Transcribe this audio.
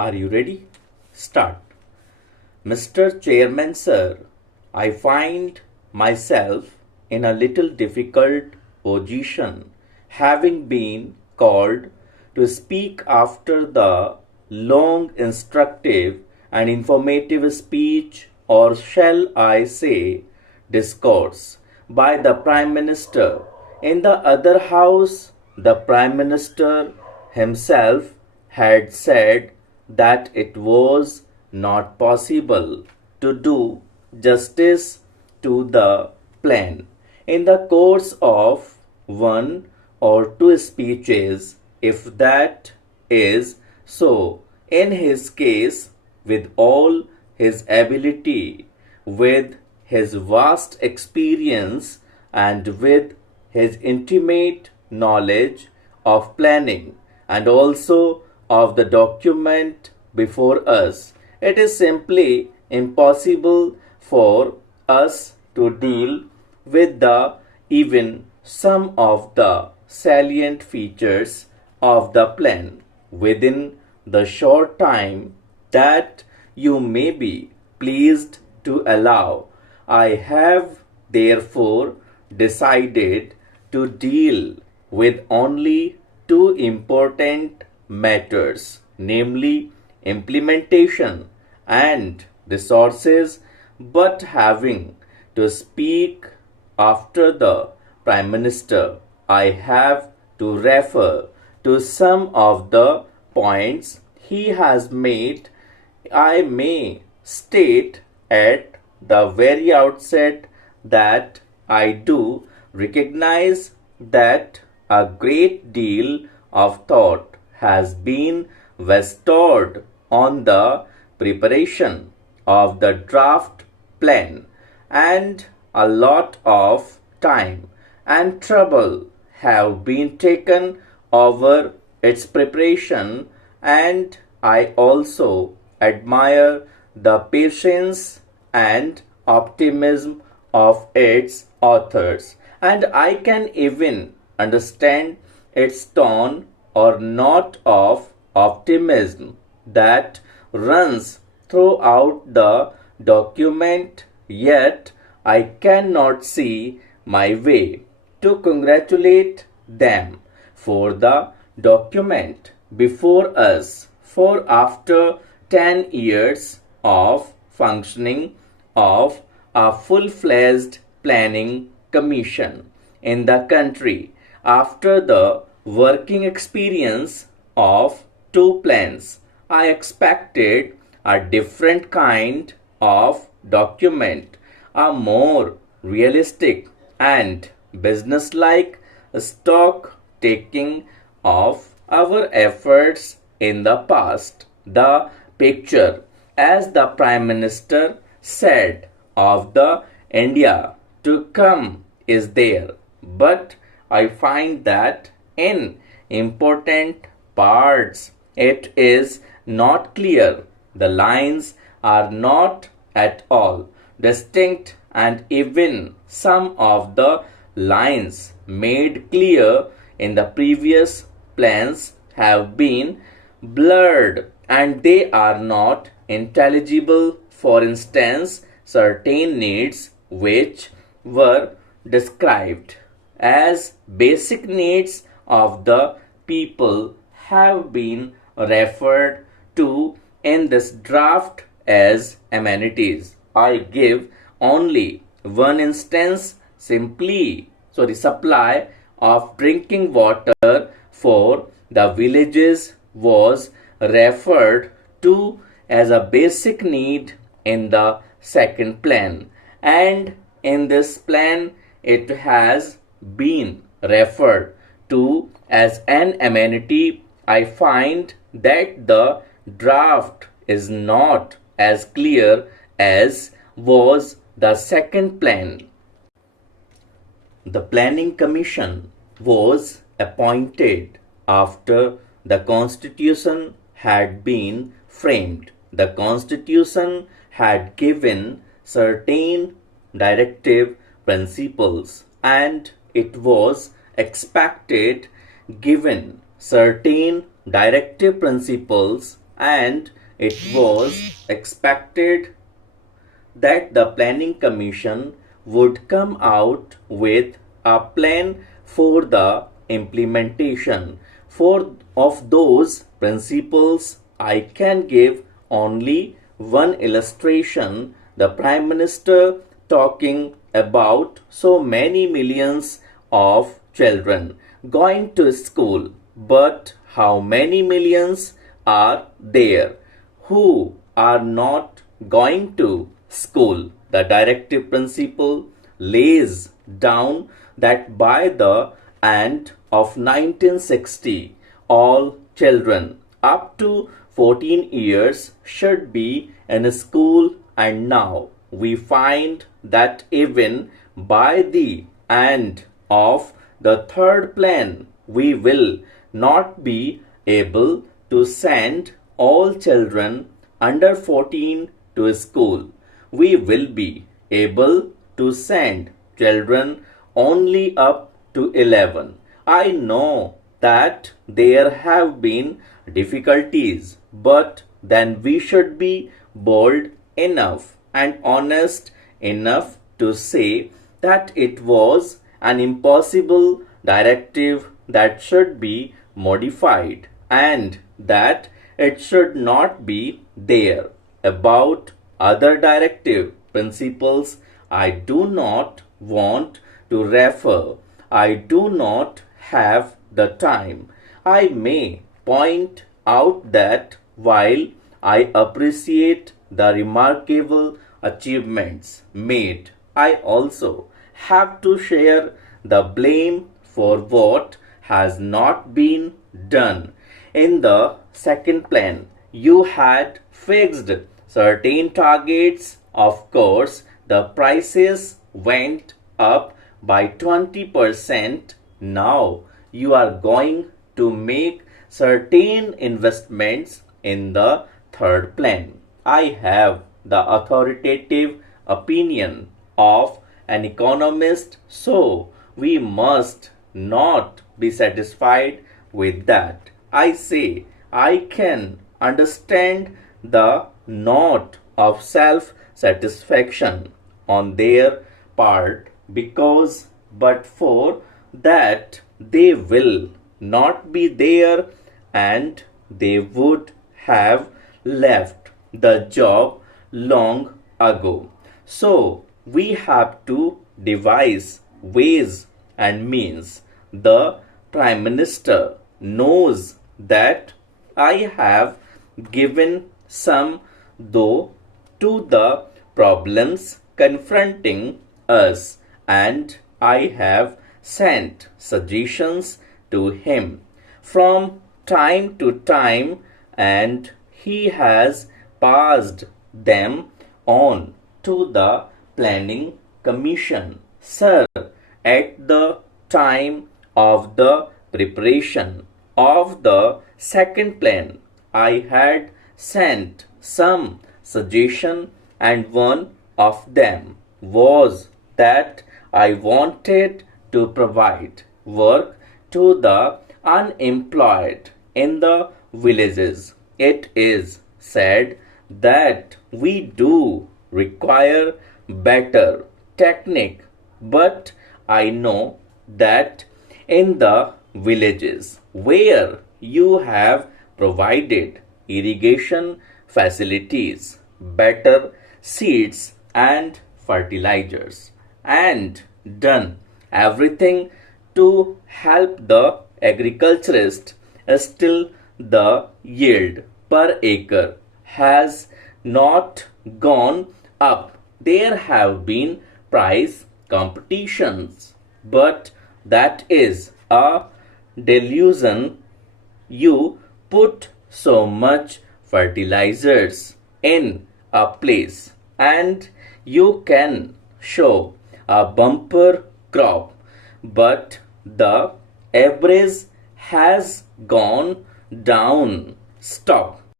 Are you ready? Start. Mr. Chairman, sir, I find myself in a little difficult position, having been called to speak after the long, instructive, and informative speech, or shall I say, discourse, by the Prime Minister. In the other house, the Prime Minister himself had said that it was not possible to do justice to the plan in the course of one or two speeches, if that is so. In his case, with all his ability, with his vast experience, and with his intimate knowledge of planning and also of the document before us, it is simply impossible for us to deal with the even some of the salient features of the plan within the short time that you may be pleased to allow. I have therefore decided to deal with only two important matters, namely implementation and resources, but having to speak after the Prime Minister, I have to refer to some of the points he has made. I may state at the very outset that I do recognize that a great deal of thought has been bestowed on the preparation of the draft plan, and a lot of time and trouble have been taken over its preparation, and I also admire the patience and optimism of its authors, and I can even understand its tone or note of optimism that runs throughout the document, yet I cannot see my way to congratulate them for the document before us, for after 10 years of functioning of a full-fledged planning commission in the country, after the working experience of two plans, I expected a different kind of document, a more realistic and businesslike stock taking of our efforts in the past. The picture, as the Prime Minister said, of the India to come is there, but I find that in important parts it is not clear. The lines are not at all distinct, and even some of the lines made clear in the previous plans have been blurred and they are not intelligible. For instance, certain needs which were described as basic needs of the people have been referred to in this draft as amenities. I give only one instance, supply of drinking water for the villages was referred to as a basic need in the second plan, and in this plan it has been referred to as an amenity. I find that the draft is not as clear as was the second plan. The Planning Commission was appointed after the Constitution had been framed. The Constitution had given certain directive principles, and it was expected, given certain directive principles and it was expected that the planning commission would come out with a plan for the implementation for of those principles. I can give only one illustration: the prime minister talking about so many millions of children going to school, but how many millions are there who are not going to school? The directive principle lays down that by the end of 1960, all children up to 14 years should be in school, and now we find that even by the end of the third plan, we will not be able to send all children under 14 to school. We will be able to send children only up to 11. I know that there have been difficulties, but then we should be bold enough and honest enough to say that it was an impossible directive that should be modified and that it should not be there. About other directive principles, I do not want to refer. I do not have the time. I may point out that while I appreciate the remarkable achievements made, I also have to share the blame for what has not been done. In the second plan, you had fixed certain targets. Of course, the prices went up by 20%. Now you are going to make certain investments in the third plan. I have the authoritative opinion of an economist, so we must not be satisfied with that. I say I can understand the note of self satisfaction on their part, because but for that they will not be there and they would have left the job long ago. So we have to devise ways and means. The Prime Minister knows that I have given some thought to the problems confronting us, and I have sent suggestions to him from time to time, and he has passed them on to the Planning Commission. Sir, at the time of the preparation of the second plan, I had sent some suggestion, and one of them was that I wanted to provide work to the unemployed in the villages. It is said that we do require better technique, but I know that in the villages where you have provided irrigation facilities, better seeds and fertilizers, and done everything to help the agriculturist, still the yield per acre has not gone up. There have been price competitions, but that is a delusion. You put so much fertilizers in a place and you can show a bumper crop, but the average has gone down. Stop.